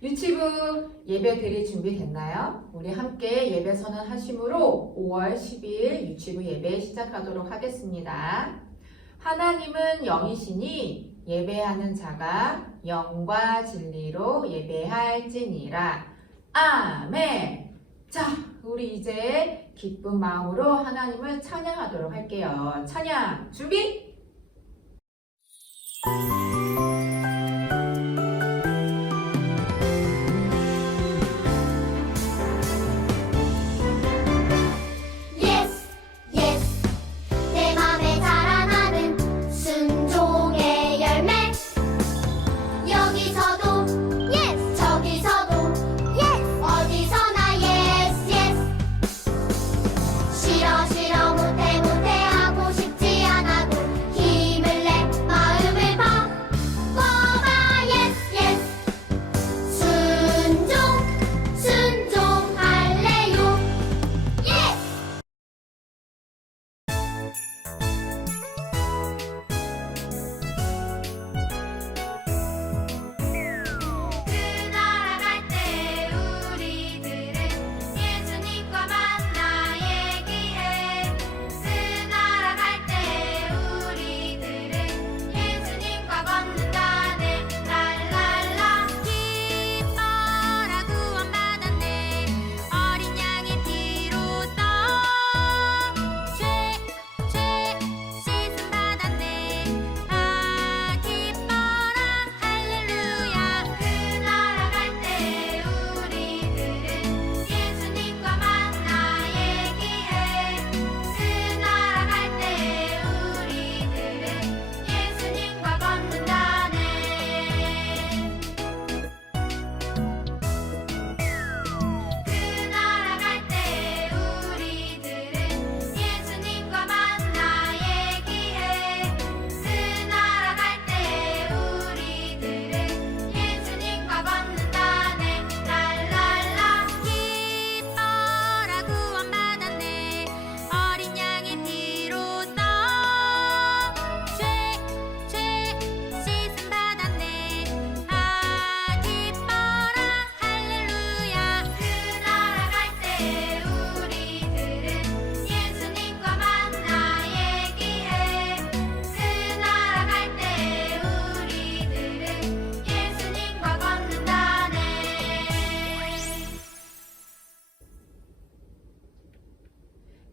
유치부 예배 드릴 준비 됐나요? 우리 함께 예배 선언하심으로 5월 12일 유치부 예배 시작하도록 하겠습니다. 하나님은 영이시니 예배하는 자가 영과 진리로 예배할지니라. 아멘. 자, 우리 이제 기쁜 마음으로 하나님을 찬양하도록 할게요. 찬양 준비.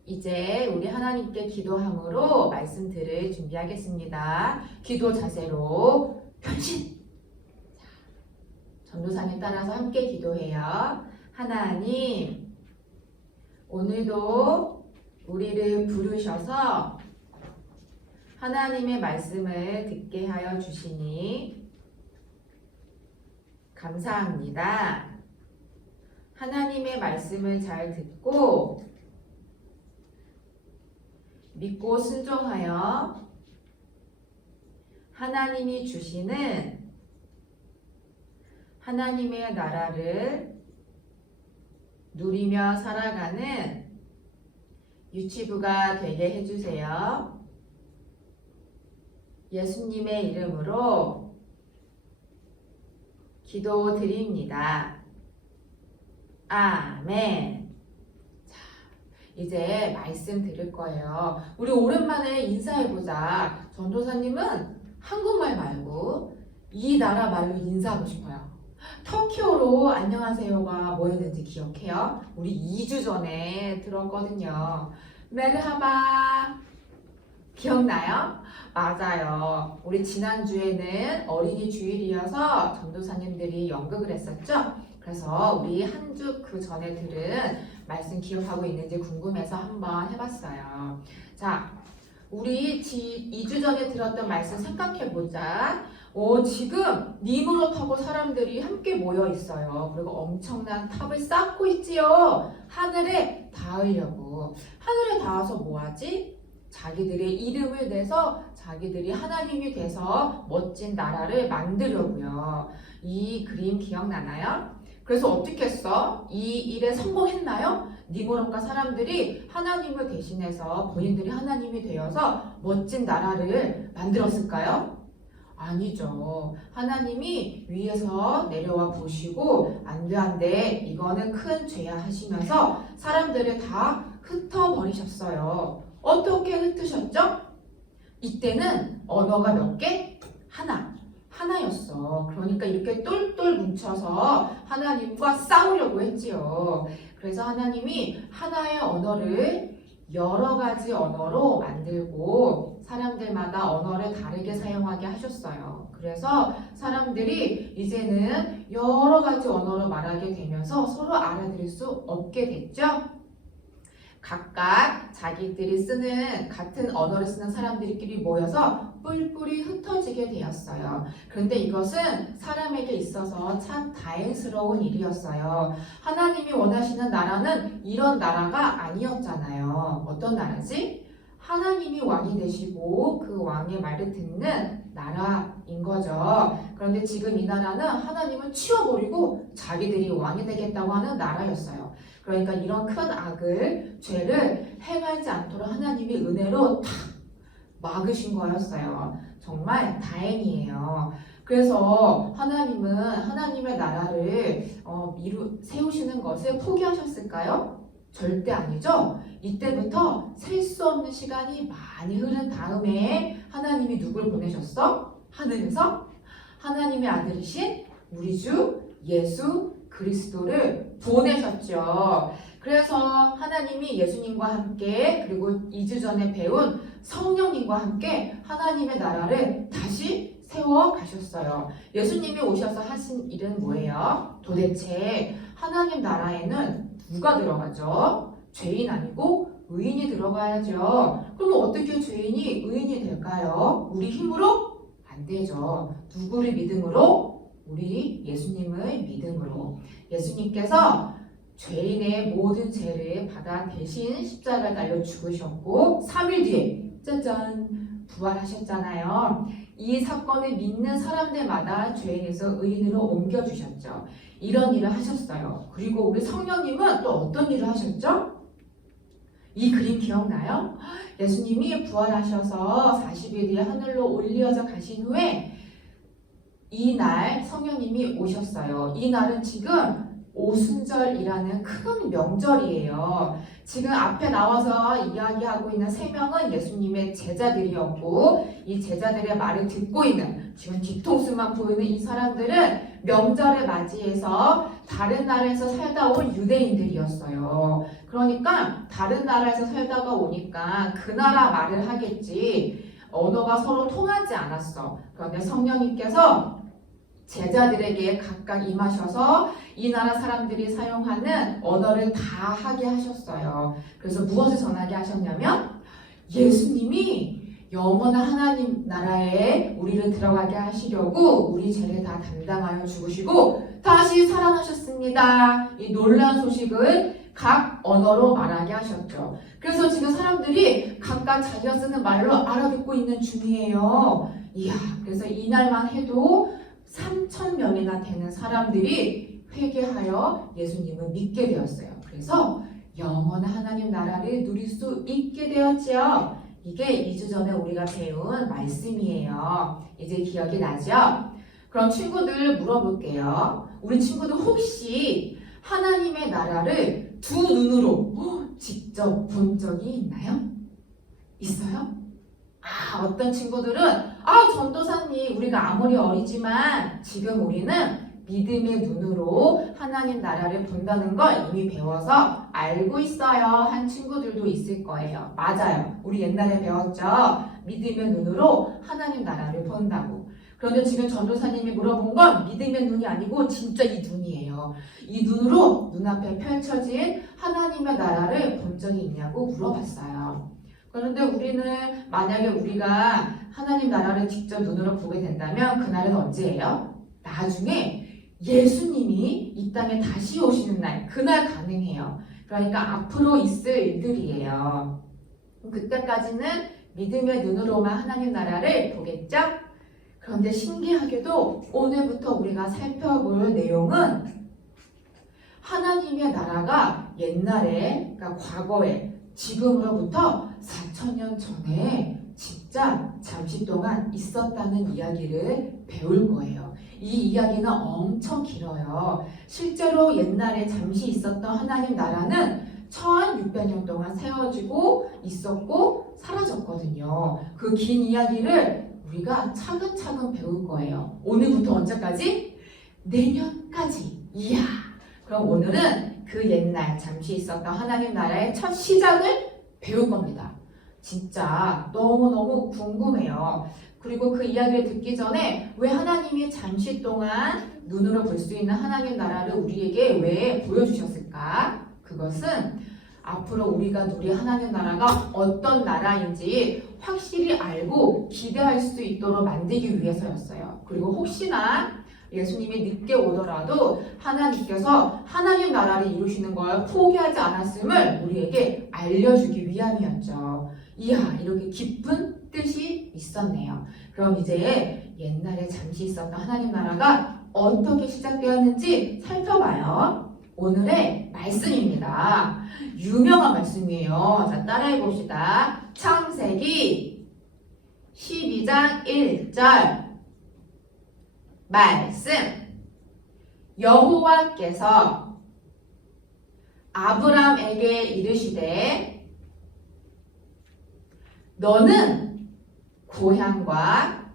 이제 우리 하나님께 기도함으로 말씀 들을 준비하겠습니다. 기도 자세로 변신! 전도사님 따라서 함께 기도해요. 하나님, 오늘도 우리를 부르셔서 하나님의 말씀을 듣게 하여 주시니 감사합니다. 하나님의 말씀을 잘 듣고 믿고 순종하여 하나님이 주시는 하나님의 나라를 누리며 살아가는 유치부가 되게 해주세요. 예수님의 이름으로 기도드립니다. 아멘. 이제 말씀 들을 거예요. 우리 오랜만에 인사해보자. 전도사님은 한국말 말고 이 나라 말로 인사하고 싶어요. 터키어로 안녕하세요가 뭐였는지 기억해요? 우리 2주 전에 들었거든요. 메르하바 기억나요? 맞아요. 우리 지난주에는 어린이 주일이어서 전도사님들이 연극을 했었죠? 그래서 우리 한 주 그 전에 들은 말씀 기억하고 있는지 궁금해서 한번 해봤어요. 자, 우리 2주 전에 들었던 말씀 생각해보자. 지금 니무롯하고 사람들이 함께 모여 있어요. 그리고 엄청난 탑을 쌓고 있지요. 하늘에 닿으려고. 하늘에 닿아서 뭐하지? 자기들의 이름을 내서 자기들이 하나님이 돼서 멋진 나라를 만들려고요. 이 그림 기억나나요? 그래서 어떻게 했어? 이 일에 성공했나요? 니무롯과 사람들이 하나님을 대신해서 본인들이 하나님이 되어서 멋진 나라를 만들었을까요? 아니죠. 하나님이 위에서 내려와 보시고 안 돼, 안 돼. 이거는 큰 죄야 하시면서 사람들을 다 흩어버리셨어요. 어떻게 흩으셨죠? 이때는 언어가 몇 개? 하나였어. 그러니까 이렇게 똘똘 뭉쳐서 하나님과 싸우려고 했지요. 그래서 하나님이 하나의 언어를 여러 가지 언어로 만들고 사람들마다 언어를 다르게 사용하게 하셨어요. 그래서 사람들이 이제는 여러 가지 언어로 말하게 되면서 서로 알아들을 수 없게 됐죠. 각각 자기들이 쓰는 같은 언어를 쓰는 사람들끼리 모여서 뿔뿔이 흩어지게 되었어요. 그런데 이것은 사람에게 있어서 참 다행스러운 일이었어요. 하나님이 원하시는 나라는 이런 나라가 아니었잖아요. 어떤 나라지? 하나님이 왕이 되시고 그 왕의 말을 듣는 나라인 거죠. 그런데 지금 이 나라는 하나님을 치워버리고 자기들이 왕이 되겠다고 하는 나라였어요. 그러니까 이런 큰 악을, 죄를 행하지 않도록 하나님이 은혜로 탁 막으신 거였어요. 정말 다행이에요. 그래서 하나님은 하나님의 나라를 세우시는 것을 포기하셨을까요? 절대 아니죠. 이때부터 셀 수 없는 시간이 많이 흐른 다음에 하나님이 누굴 보내셨어? 하늘에서 하나님의 아들이신 우리 주 예수 그리스도를 보내셨죠. 그래서 하나님이 예수님과 함께 그리고 2주 전에 배운 성령님과 함께 하나님의 나라를 다시 세워 가셨어요. 예수님이 오셔서 하신 일은 뭐예요? 도대체 하나님 나라에는 누가 들어가죠? 죄인 아니고 의인이 들어가야죠. 그럼 어떻게 죄인이 의인이 될까요? 우리 힘으로? 안 되죠. 누구를 믿음으로? 우리 예수님을 믿음으로. 예수님께서 죄인의 모든 죄를 받아 대신 십자가에 달려 죽으셨고 3일 뒤에 짜잔 부활하셨잖아요. 이 사건을 믿는 사람들마다 죄인에서 의인으로 옮겨주셨죠. 이런 일을 하셨어요. 그리고 우리 성령님은 또 어떤 일을 하셨죠? 이 그림 기억나요? 예수님이 부활하셔서 40일 뒤에 하늘로 올려져 가신 후에 이날 성령님이 오셨어요. 이 날은 지금 오순절이라는 큰 명절이에요. 지금 앞에 나와서 이야기하고 있는 3명은 예수님의 제자들이었고 이 제자들의 말을 듣고 있는 지금 뒤통수만 보이는 이 사람들은 명절을 맞이해서 다른 나라에서 살다 온 유대인들이었어요. 그러니까 다른 나라에서 살다가 오니까 그 나라 말을 하겠지 언어가 서로 통하지 않았어. 그런데 성령님께서 제자들에게 각각 임하셔서 이 나라 사람들이 사용하는 언어를 다 하게 하셨어요. 그래서 무엇을 전하게 하셨냐면 예수님이 영원한 하나님 나라에 우리를 들어가게 하시려고 우리 죄를 다 담당하여 죽으시고 다시 살아나셨습니다. 이 놀라운 소식을 각 언어로 말하게 하셨죠. 그래서 지금 사람들이 각각 자기가 쓰는 말로 알아듣고 있는 중이에요. 이야, 그래서 이날만 해도 3,000명이나 되는 사람들이 회개하여 예수님을 믿게 되었어요. 그래서 영원한 하나님 나라를 누릴 수 있게 되었지요. 이게 2주 전에 우리가 배운 말씀이에요. 이제 기억이 나죠? 그럼 친구들 물어볼게요. 우리 친구들 혹시 하나님의 나라를 두 눈으로 직접 본 적이 있나요? 있어요? 어떤 친구들은 전도사님 우리가 아무리 어리지만 지금 우리는 믿음의 눈으로 하나님 나라를 본다는 걸 이미 배워서 알고 있어요 한 친구들도 있을 거예요. 맞아요. 우리 옛날에 배웠죠. 믿음의 눈으로 하나님 나라를 본다고. 그런데 지금 전도사님이 물어본 건 믿음의 눈이 아니고 진짜 이 눈이에요. 이 눈으로 눈앞에 펼쳐진 하나님의 나라를 본 적이 있냐고 물어봤어요. 그런데 우리는 만약에 우리가 하나님 나라를 직접 눈으로 보게 된다면 그날은 언제예요? 나중에 예수님이 이 땅에 다시 오시는 날, 그날 가능해요. 그러니까 앞으로 있을 일들이에요. 그때까지는 믿음의 눈으로만 하나님 나라를 보겠죠? 그런데 신기하게도 오늘부터 우리가 살펴볼 내용은 하나님의 나라가 옛날에, 그러니까 과거에 지금으로부터 4,000년 전에 진짜 잠시 동안 있었다는 이야기를 배울 거예요. 이 이야기는 엄청 길어요. 실제로 옛날에 잠시 있었던 하나님 나라는 1600년 동안 세워지고 있었고 사라졌거든요. 그 긴 이야기를 우리가 차근차근 배울 거예요. 오늘부터 언제까지? 내년까지. 이야. 그럼 오늘은 그 옛날 잠시 있었던 하나님 나라의 첫 시작을 배울 겁니다. 진짜 너무너무 궁금해요. 그리고 그 이야기를 듣기 전에 왜 하나님이 잠시 동안 눈으로 볼 수 있는 하나님 나라를 우리에게 왜 보여주셨을까? 그것은 앞으로 우리가 누릴 하나님 나라가 어떤 나라인지 확실히 알고 기대할 수 있도록 만들기 위해서였어요. 그리고 혹시나 예수님이 늦게 오더라도 하나님께서 하나님 나라를 이루시는 걸 포기하지 않았음을 우리에게 알려주기 위함이었죠. 이야, 이렇게 깊은 뜻이 있었네요. 그럼 이제 옛날에 잠시 있었던 하나님 나라가 어떻게 시작되었는지 살펴봐요. 오늘의 말씀입니다. 유명한 말씀이에요. 자, 따라해 봅시다. 창세기 12장 1절 말씀. 여호와께서 아브람에게 이르시되 너는 고향과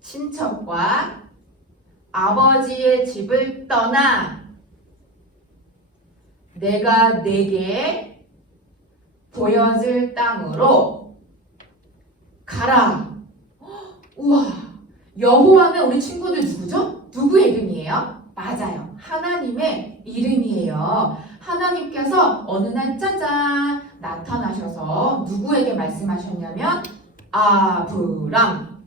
친척과 아버지의 집을 떠나 내가 네게 보여줄 땅으로 가라. 우와, 여호와는 우리 친구들 누구죠? 누구의 이름이에요? 맞아요. 하나님의 이름이에요. 하나님께서 어느 날 짜잔 나타나셔서 누구에게 말씀하셨냐면 아브람.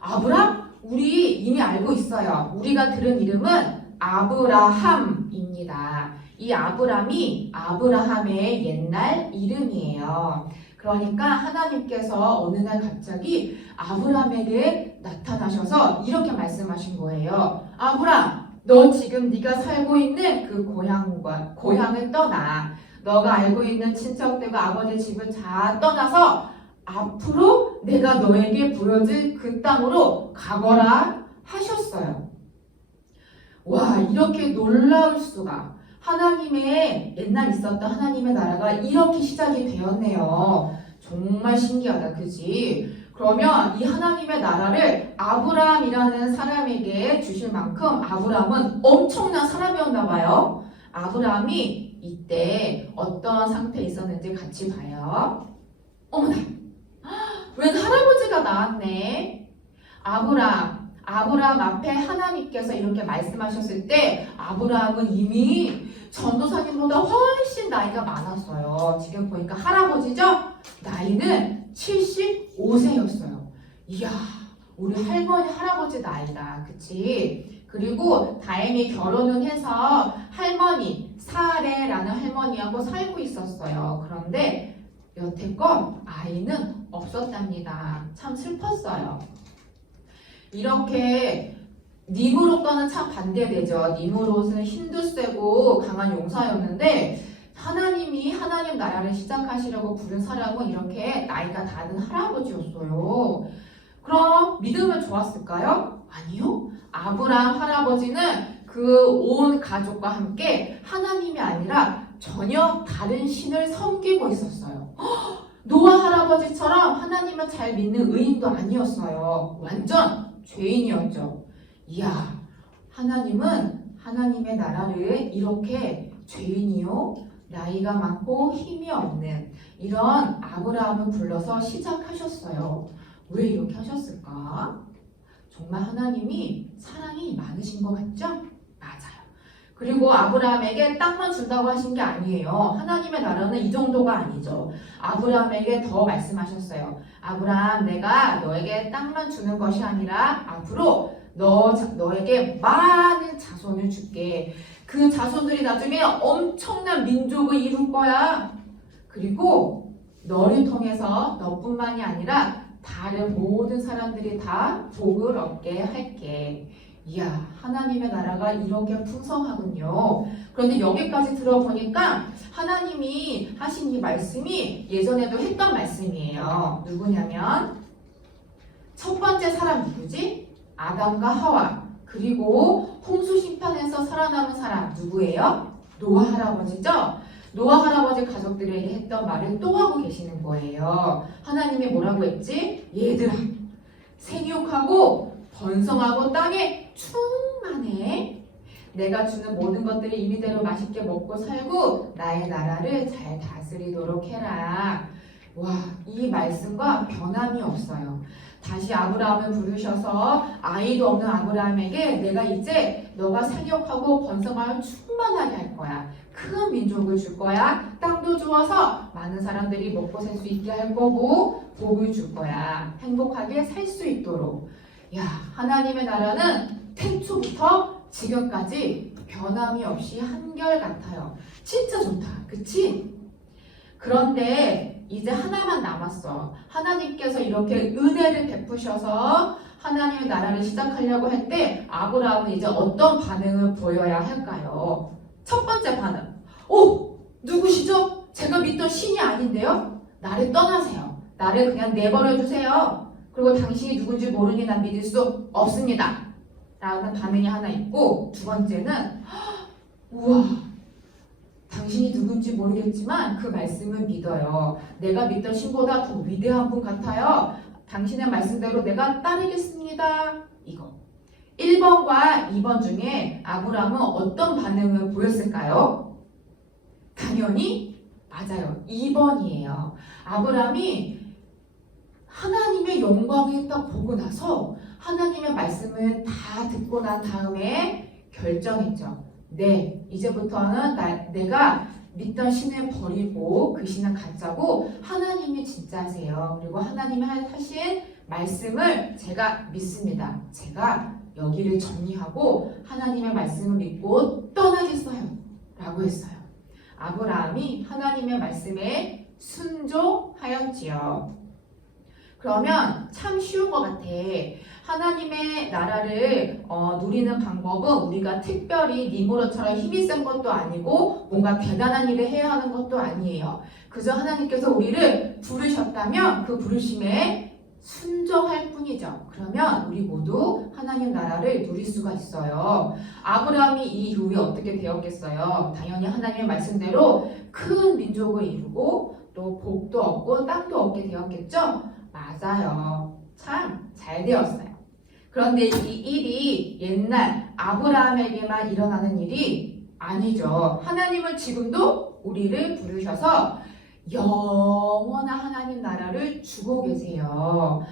아브람? 우리 이미 알고 있어요. 우리가 들은 이름은 아브라함입니다. 이 아브람이 아브라함의 옛날 이름이에요. 그러니까 하나님께서 어느 날 갑자기 아브람에게 나타나셔서 이렇게 말씀하신 거예요. 아브람, 너 지금 네가 살고 있는 그 고향을 떠나. 너가 알고 있는 친척들과 아버지 집을 다 떠나서 앞으로 내가 너에게 보여줄 그 땅으로 가거라 하셨어요. 와, 이렇게 놀라울 수가. 하나님의 옛날 있었던 하나님의 나라가 이렇게 시작이 되었네요. 정말 신기하다, 그지? 그러면 이 하나님의 나라를 아브람이라는 사람에게 주실 만큼 아브람은 엄청난 사람이었나 봐요. 아브람이 이때 어떤 상태에 있었는지 같이 봐요. 어머나, 웬 할아버지가 나왔네. 아브람 앞에 하나님께서 이렇게 말씀하셨을 때 아브람은 이미 전도사님보다 훨씬 나이가 많았어요. 지금 보니까 할아버지죠? 나이는 75세였어요. 이야, 우리 할머니, 할아버지 나이다. 그치? 그리고 다행히 결혼은 해서 할머니, 사레라는 할머니하고 살고 있었어요. 그런데 여태껏 아이는 없었답니다. 참 슬펐어요. 이렇게 니므롯과는 참 반대되죠. 니므롯은 힘도 세고 강한 용사였는데 하나님이 하나님 나라를 시작하시려고 부른 사람은 이렇게 나이가 다른 할아버지였어요. 그럼 믿음은 좋았을까요? 아니요. 아브람 할아버지는 그 온 가족과 함께 하나님이 아니라 전혀 다른 신을 섬기고 있었어요. 노아 할아버지처럼 하나님을 잘 믿는 의인도 아니었어요. 완전 죄인이었죠. 이야, 하나님은 하나님의 나라를 이렇게 죄인이요, 나이가 많고 힘이 없는 이런 아브라함을 불러서 시작하셨어요. 왜 이렇게 하셨을까? 정말 하나님이 사랑이 많으신 것 같죠? 맞아요. 그리고 아브라함에게 땅만 준다고 하신 게 아니에요. 하나님의 나라는 이 정도가 아니죠. 아브라함에게 더 말씀하셨어요. 아브라함, 내가 너에게 땅만 주는 것이 아니라 앞으로 너에게 많은 자손을 줄게. 그 자손들이 나중에 엄청난 민족을 이룰 거야. 그리고 너를 통해서 너뿐만이 아니라 다른 모든 사람들이 다 복을 얻게 할게. 이야, 하나님의 나라가 이렇게 풍성하군요. 그런데 여기까지 들어보니까 하나님이 하신 이 말씀이 예전에도 했던 말씀이에요. 누구냐면 첫 번째 사람 누구지? 아담과 하와. 그리고 홍수 심판에서 살아남은 사람 누구예요? 노아 할아버지죠? 노아 할아버지 가족들에게 했던 말을 또 하고 계시는 거예요. 하나님이 뭐라고 했지? 얘들아, 생육하고 번성하고 땅에 충만해. 내가 주는 모든 것들을 이리대로 맛있게 먹고 살고 나의 나라를 잘 다스리도록 해라. 와, 이 말씀과 변함이 없어요. 다시 아브라함을 부르셔서 아이도 없는 아브라함에게 내가 이제 너가 생육하고 번성하여 충만하게 할 거야. 큰 민족을 줄 거야. 땅도 좋아서 많은 사람들이 먹고 살 수 있게 할 거고 복을 줄 거야. 행복하게 살 수 있도록. 야, 하나님의 나라는 태초부터 지금까지 변함이 없이 한결같아요. 진짜 좋다. 그치? 그런데 이제 하나만 남았어. 하나님께서 이렇게 은혜를 베푸셔서 하나님의 나라를 시작하려고 할 때 아브라함은 이제 어떤 반응을 보여야 할까요? 첫 번째 반응. 오! 누구시죠? 제가 믿던 신이 아닌데요? 나를 떠나세요. 나를 그냥 내버려 두세요. 그리고 당신이 누군지 모르니 난 믿을 수 없습니다. 라는 반응이 하나 있고, 두 번째는 우와, 당신이 누군지 모르겠지만 그 말씀을 믿어요. 내가 믿던 신보다 더 위대한 분 같아요. 당신의 말씀대로 내가 따르겠습니다. 이거. 1번과 2번 중에 아브라함은 어떤 반응을 보였을까요? 당연히 맞아요. 2번이에요. 아브라함이 하나님의 영광을 딱 보고 나서 하나님의 말씀을 다 듣고 난 다음에 결정했죠. 네, 이제부터는 내가 믿던 신을 버리고 그 신은 가짜고 하나님이 진짜세요. 그리고 하나님이 하신 말씀을 제가 믿습니다. 제가 여기를 정리하고 하나님의 말씀을 믿고 떠나겠어요. 라고 했어요. 아브라함이 하나님의 말씀에 순종하였지요. 그러면 참 쉬운 것 같아. 하나님의 나라를 누리는 방법은 우리가 특별히 니무롯처럼 힘이 센 것도 아니고 뭔가 대단한 일을 해야 하는 것도 아니에요. 그저 하나님께서 우리를 부르셨다면 그 부르심에 순종할 뿐이죠. 그러면 우리 모두 하나님 나라를 누릴 수가 있어요. 아브라함이 이 이후에 어떻게 되었겠어요? 당연히 하나님의 말씀대로 큰 민족을 이루고 또 복도 얻고 땅도 얻게 되었겠죠? 맞아요. 참 잘 되었어요. 그런데 이 일이 옛날 아브라함에게만 일어나는 일이 아니죠. 하나님은 지금도 우리를 부르셔서 영원한 하나님 나라를 주고 계세요.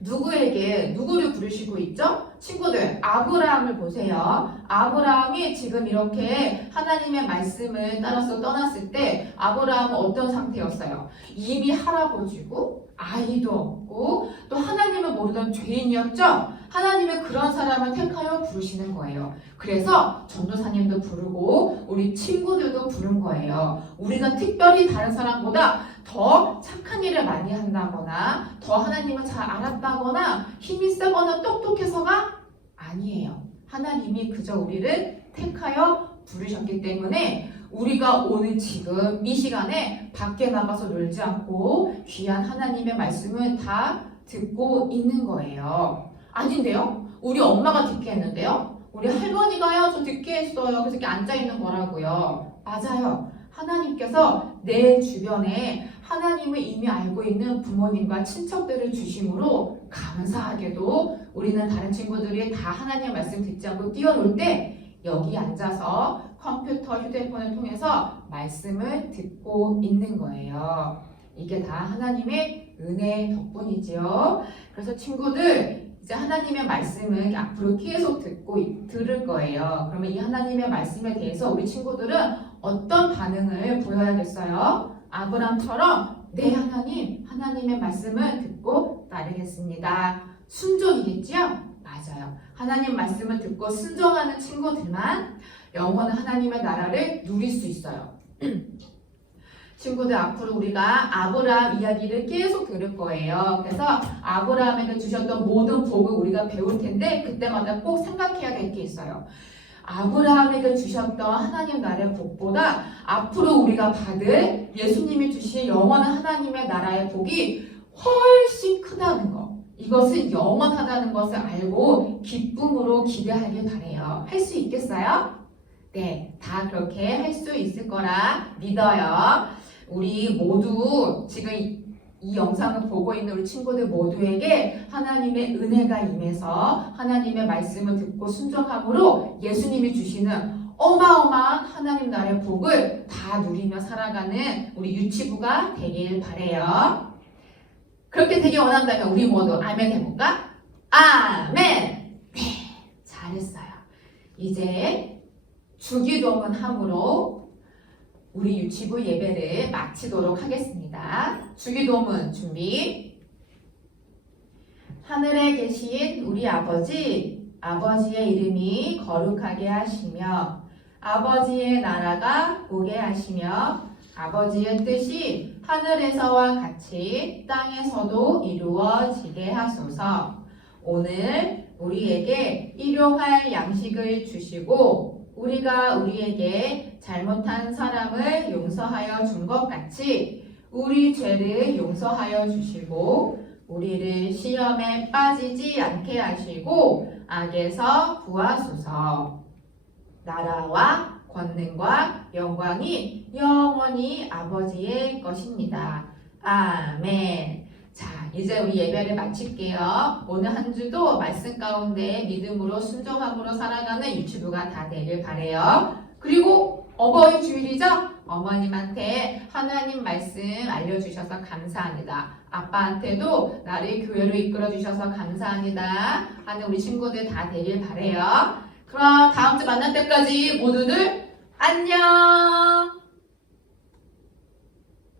누구를 부르시고 있죠? 친구들, 아브라함을 보세요. 아브라함이 지금 이렇게 하나님의 말씀을 따라서 떠났을 때 아브라함은 어떤 상태였어요? 이미 할아버지고 아이도 없고 또 하나님을 모르던 죄인이었죠? 하나님은 그런 사람을 택하여 부르시는 거예요. 그래서 전도사님도 부르고 우리 친구들도 부른 거예요. 우리가 특별히 다른 사람보다 더 착한 일을 많이 한다거나 더 하나님을 잘 알았다거나 힘이 세거나 똑똑해서가 아니에요. 하나님이 그저 우리를 택하여 부르셨기 때문에 우리가 오늘 지금 이 시간에 밖에 나가서 놀지 않고 귀한 하나님의 말씀을 다 듣고 있는 거예요. 아닌데요? 우리 엄마가 듣게 했는데요? 우리 할머니가요, 저 듣게 했어요. 그래서 이렇게 앉아있는 거라고요. 맞아요. 하나님께서 내 주변에 하나님을 이미 알고 있는 부모님과 친척들을 주심으로 감사하게도 우리는 다른 친구들이 다 하나님의 말씀 듣지 않고 뛰어놀 때 여기 앉아서 컴퓨터, 휴대폰을 통해서 말씀을 듣고 있는 거예요. 이게 다 하나님의 은혜 덕분이지요. 그래서 친구들 이제 하나님의 말씀을 앞으로 계속 들을 거예요. 그러면 이 하나님의 말씀에 대해서 우리 친구들은 어떤 반응을 보여야겠어요? 아브람처럼 네 하나님, 하나님의 말씀을 듣고 따르겠습니다. 순종이겠지요? 맞아요. 하나님 말씀을 듣고 순종하는 친구들만 영원한 하나님의 나라를 누릴 수 있어요. 친구들, 앞으로 우리가 아브라함 이야기를 계속 들을 거예요. 그래서 아브라함에게 주셨던 모든 복을 우리가 배울 텐데 그때마다 꼭 생각해야 될 게 있어요. 아브라함에게 주셨던 하나님 나라의 복보다 앞으로 우리가 받을 예수님이 주신 영원한 하나님의 나라의 복이 훨씬 크다는 거. 이것은 영원하다는 것을 알고 기쁨으로 기대하길 바래요. 할 수 있겠어요? 네, 다 그렇게 할 수 있을 거라 믿어요. 우리 모두 지금 이 영상을 보고 있는 우리 친구들 모두에게 하나님의 은혜가 임해서 하나님의 말씀을 듣고 순종함으로 예수님이 주시는 어마어마한 하나님 나라의 복을 다 누리며 살아가는 우리 유치부가 되길 바래요. 그렇게 되길 원한다면 우리 모두 아멘 해볼까? 아멘! 네, 잘했어요. 이제 주기도문 함으로 우리 유치부 예배를 마치도록 하겠습니다. 주기도문 준비. 하늘에 계신 우리 아버지, 아버지의 이름이 거룩하게 하시며 아버지의 나라가 오게 하시며 아버지의 뜻이 하늘에서와 같이 땅에서도 이루어지게 하소서. 오늘 우리에게 일용할 양식을 주시고 우리가 우리에게 잘못한 사람을 용서하여 준 것 같이 우리 죄를 용서하여 주시고 우리를 시험에 빠지지 않게 하시고 악에서 구하소서. 나라와 권능과 영광이 영원히 아버지의 것입니다. 아멘. 자, 이제 우리 예배를 마칠게요. 오늘 한 주도 말씀 가운데 믿음으로 순종함으로 살아가는 유치부가 다 되길 바래요. 그리고 어버이 주일이죠? 어머님한테 하나님 말씀 알려주셔서 감사합니다. 아빠한테도 나를 교회로 이끌어 주셔서 감사합니다 하는 우리 친구들 다 되길 바래요. 그럼 다음 주 만날 때까지 모두들 안녕.